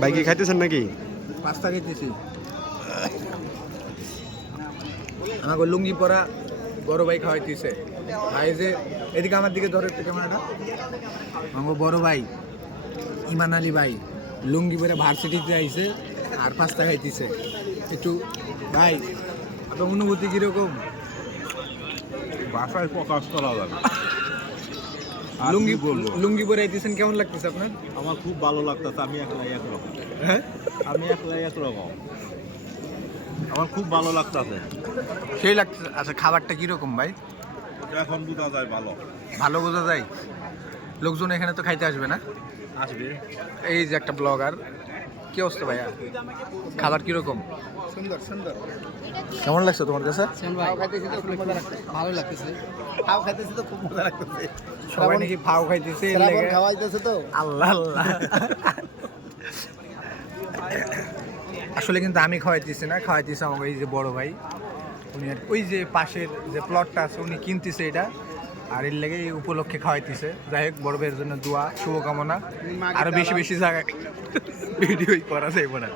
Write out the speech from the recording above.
ভাই কি খাইতেছেন নাকি? পাস্তা খাইতেছি। আমাকে লুঙ্গি পরা বড় ভাই খাওয়াইতেছে। ভাই যে এদিকে আমার দিকে ধরে একটু ক্যামেরাটা। আমার বড় ভাই ইমান আলী ভাই লুঙ্গি পরে ভার্সিটিতে আইছে আর পাস্তা খাইতেছে। একটু ভাই আপনার অনুভূতি কিরকম? বাসায় প্রকাশ করা যাবে। লুঙ্গি লুঙ্গি পরে আইতেছেন, কেমন লাগতেছে আপনার? আমার খুব ভালো লাগতেছে। আমি একলাই একরকম। হ্যাঁ, আমি একলাই একরকম। আমার খুব ভালো লাগতেছে। সেই লাগতেছে। আচ্ছা, খাবারটা কিরকম ভাই? এখন বোঝা যায় ভালো। ভালো বোঝা যায়। লোকজন এখানে তো খাইতে আসবে না? আসবে। এই যে একটা ব্লগার, কি অবস্থা ভাইয়া? খাবার কিরকম? সুন্দর সুন্দর। কেমন লাগছে তোমার কাছে? ভালো লাগতেছে। খাও খাইতেছি তো খুব মজা লাগতেছে। সবাই নাকি ফাও খাইতেছে এর শ্রাবণ লাগি। খাওয়াইতেছে তো। আল্লাহ আল্লাহ। আসলে কিন্তু আমি খাওয়াইতেছি না, খাওয়াইতেছে আমাকে এই যে বড় ভাই। উনি ওই যে পাশের যে প্লটটা আছে উনি কিনতেছে এটা, আর এর লেগে এই উপলক্ষে খাওয়াইতেছে। যাই হোক, বড় ভাইয়ের জন্য দোয়া, শুভকামনা। আরো বেশি বেশি জায়গায় ভিডিও করা যাইব না।